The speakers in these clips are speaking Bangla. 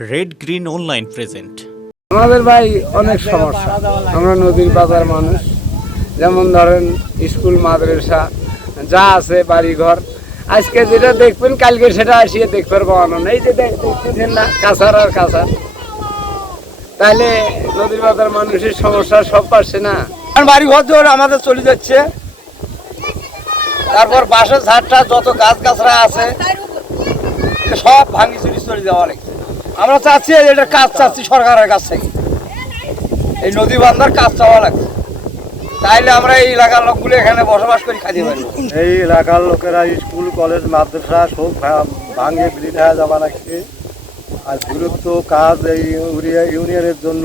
রেড গ্রিন অনলাইন প্রেজেন্ট আমাদের ভাই অনেক সমস্যা। আমরা নদীর বাজার মানুষ। যেমন ধরেন, স্কুল, মাদ্রাসা, যা আছে বাড়ি ঘর আজকে যেটা দেখবেন, কালকে সেটা আসিয়ে দেখতে পারব না এই যে দেখ- দেখতেছেন না কাঁচার আর কাঁচার তাহলে নদীর বাজার মানুষের সমস্যা সব পারছে না। বাড়ি ঘর দর আমাদের চলে যাচ্ছে। তারপর বাসের ঝাড়টা, যত গাছ গাছরা আছে, সব ভাঙি চুরি চলে যাওয়া লাগছে। আমরা চাচ্ছি এটা কাজ চাচ্ছি সরকারের কাছ থেকে। এই নদী বান্ধার কাজ চাওয়া লাগছে তাইলে আমরা এই এলাকার লোকগুলো এখানে বসবাস করে খাইতে পারব এই এলাকার লোকেরা স্কুল, কলেজ, মাদ্রাসা সব ভাঙে বিলীন হয়ে যাওয়া লাগছে আর গুরুত্ব, কাজ এই ইউনিয়নের জন্য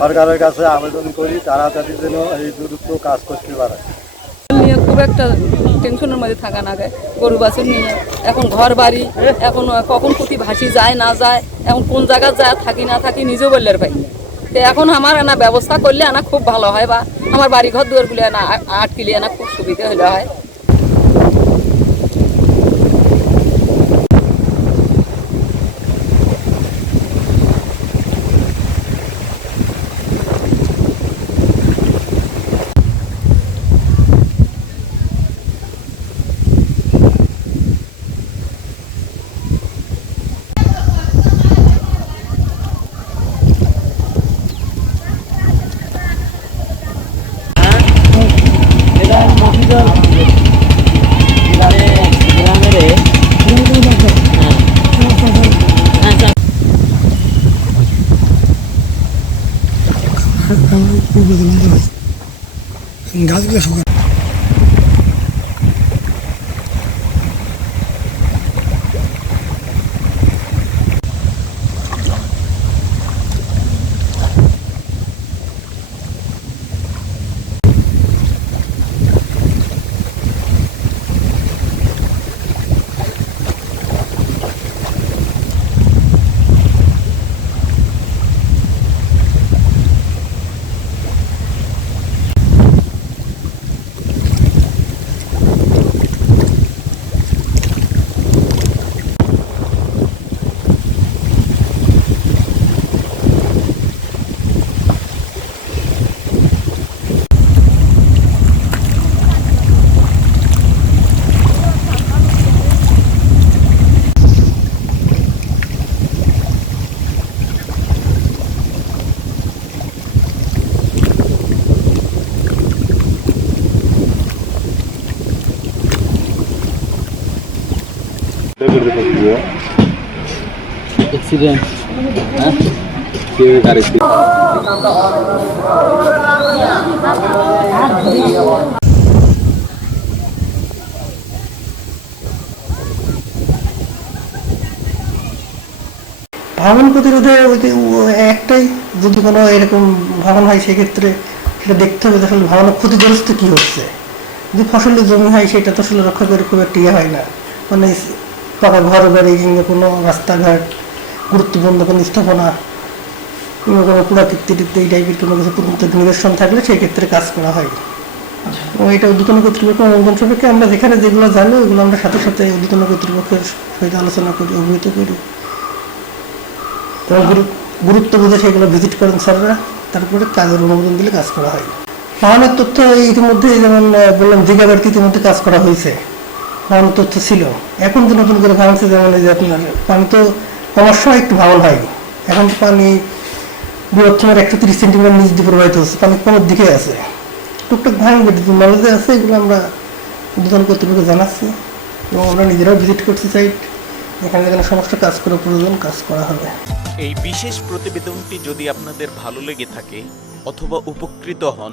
সরকারের কাছে আবেদন করি তারা যাতে যেন এই গুরুত্ব কাজ করতে পারে। নিয়ে খুব একটা টেনশনের মধ্যে থাকা না যায়। গরু বাছুর নিয়ে। এখন ঘর বাড়ি, এখন কখন কোথায় ভাসি যায়, না যায়, এখন কোন জায়গায় যায়, থাকি, না থাকি, নিজেও বললের ভাই তো এখন আমার না ব্যবস্থা করলে আনা খুব ভালো হয় বা আমার বাড়ি ঘর দুয়ারগুলি আনা আটকিলে আনা খুব সুবিধা হলে হয়। গাছগুলো শুকানো ভ্রমণ প্রতিরোধে ওই যে ও- একটাই যদি কোনো এরকম ভ্রমণ হয় সেক্ষেত্রে সেটা দেখতে হবে যে আসলে ভ্রমণের ক্ষতিগ্রস্ত কি হচ্ছে। যদি ফসলের জমি হয় সেটা তো আসলে রক্ষা করে খুব একটা ইয়ে হয় না। মানে পাকা ঘর বাড়ি কিংবা কোনো রাস্তাঘাট গুরুত্বপূর্ণ কোনো স্থাপনা কিংবা কোনো পুরাকীর্তি এই টাইপের কোনো কিছু পুরাতত্ত্বিক নিদর্শন থাকলে সেই ক্ষেত্রে কাজ করা হয়। এবং এটা উদ্বোধন কর্তৃপক্ষ অনুমোদন সাপেক্ষে আমরা যেখানে যেগুলো জানি ওগুলো আমরা সাথে সাথে উদ্বোধন কর্তৃপক্ষের সহিত আলোচনা করি অবহিত করি। এবং গুরুত্ব বুঝে সেগুলো ভিজিট করেন স্যাররা তারপরে কাজের অনুমোদন দিলে কাজ করা হয়। বাহানের তথ্য ইতিমধ্যে যেমন বললাম জিগাবাড়িতে ইতিমধ্যে কাজ করা হয়েছে। বাহানের তথ্য ছিল। এখন তো নতুন করে ভাঙছে যেমন এই যে আপনার পানি তো কমার সময় একটু ভাঙন হয়। এখন তো পানি বৃহত্তমের একশো তিরিশ সেন্টিমিটার নিচ দিয়ে প্রবাহিত হচ্ছে, পানি কমের দিকে আছে। টুকটাক ভাঙবে নলেজে আছে, এগুলো আমরা উদ্বোধন কর্তৃপক্ষ জানাচ্ছি এবং আমরা নিজেরাও ভিজিট করছি সাইট এখানে যেখানে সমস্ত কাজ করা প্রয়োজন, কাজ করা হবে। এই বিশেষ প্রতিবেদনটি যদি আপনাদের ভালো লেগে থাকে অথবা উপকৃত হন